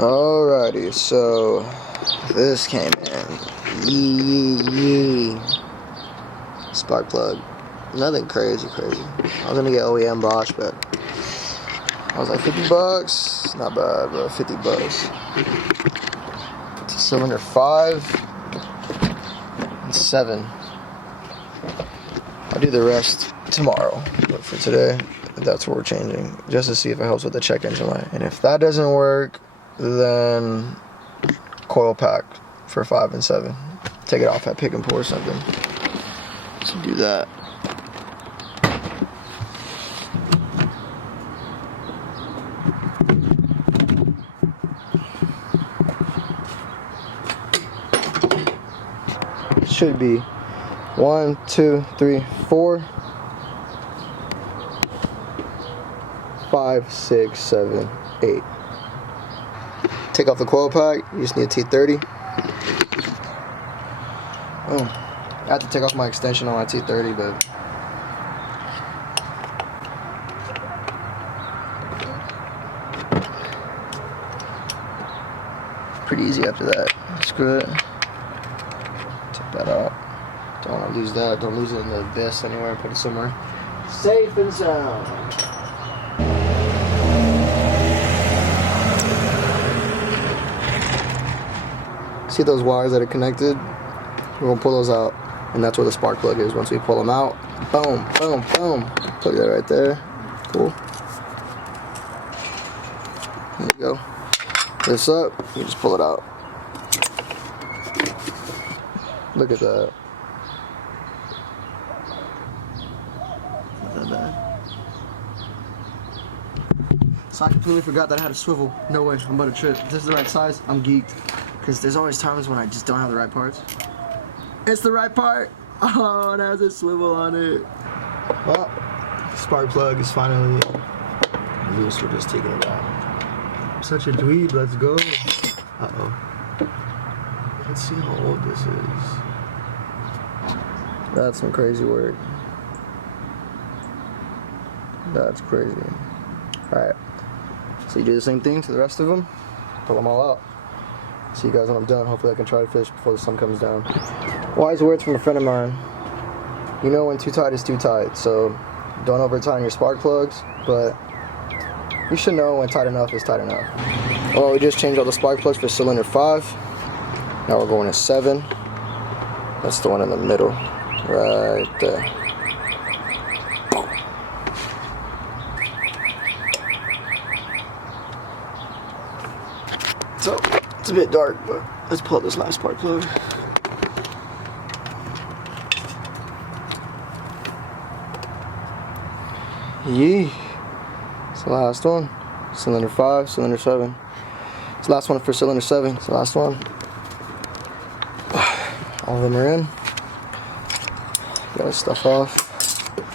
Alrighty, so this came in. Spark plug. Nothing crazy. I was gonna get OEM Bosch, but I was like $50. Not bad, bro. $50. It's a cylinder 5 and 7. I'll do the rest tomorrow, but for today, that's what we're changing, just to see if it helps with the check engine light. And if that doesn't work, then coil pack for 5 and 7. Take it off at pick and pull or something. So do that. It should be 1, 2, 3, 4, 5, 6, 7, 8. Take off the coil pack. You just need a T30. Oh, I have to take off my extension on my T30, but pretty easy after that. Screw it. Take that out. Don't want to lose that. Don't lose it in the abyss anywhere. Put it somewhere safe and sound. See those wires that are connected? We're gonna pull those out, and that's where the spark plug is. Once we pull them out, boom, boom, boom. Plug that right there. Cool. There you go. This up, you just pull it out. Look at that. Not that bad. So I completely forgot that I had a swivel. No way, I'm about to trip. If this is the right size, I'm geeked. Because there's always times when I just don't have the right parts. It's the right part. Oh, it has a swivel on it. Well, spark plug is finally loose. We're just taking it out. I'm such a dweeb. Let's go. Uh-oh. Let's see how old this is. That's some crazy work. That's crazy. Alright. So you do the same thing to the rest of them. Pull them all out. See you guys when I'm done. Hopefully I can try to finish before the sun comes down. Wise words from a friend of mine. You know when too tight is too tight, so don't over tighten your spark plugs, but you should know when tight enough is tight enough. Well, we just changed all the spark plugs for cylinder 5. Now we're going to 7. That's the one in the middle, right there. So, it's a bit dark, but let's pull out this last spark plug. Yee. It's the last one. Cylinder 5, cylinder 7. It's the last one for cylinder 7. It's the last one. All of them are in. Got this stuff off.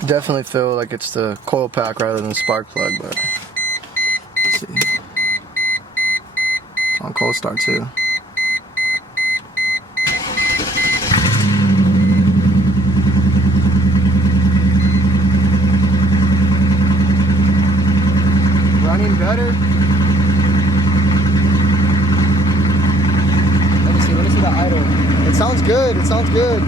Definitely feel like it's the coil pack rather than the spark plug, but let's see. On cold start too. Running better. Let me see the idle. It sounds good, it sounds good.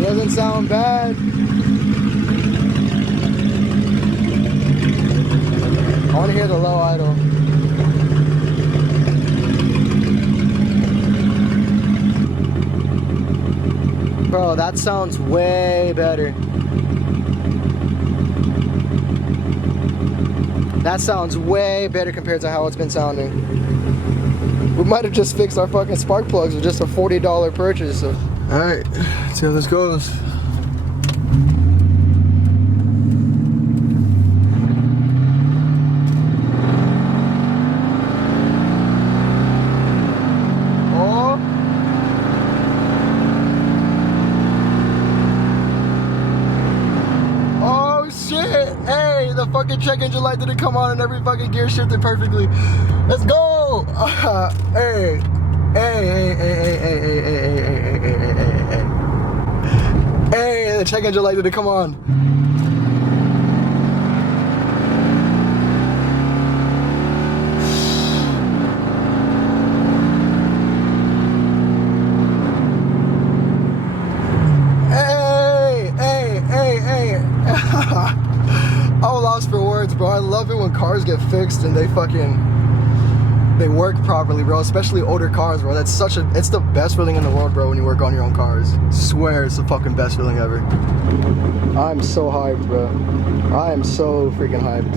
Doesn't sound bad. I want to hear the low idle. Bro, that sounds way better. That sounds way better compared to how it's been sounding. We might have just fixed our fucking spark plugs with just a $40 purchase. So. Alright, let's see how this goes. fucking check engine light didn't come on and every fucking gear shifted perfectly. Let's go! Hey. Hey, the check engine light didn't come on. I'm lost for words, bro. I love it when cars get fixed and they work properly, bro. Especially older cars, bro. It's the best feeling in the world, bro, when you work on your own cars. I swear it's the fucking best feeling ever. I'm so hyped, bro. I am so freaking hyped.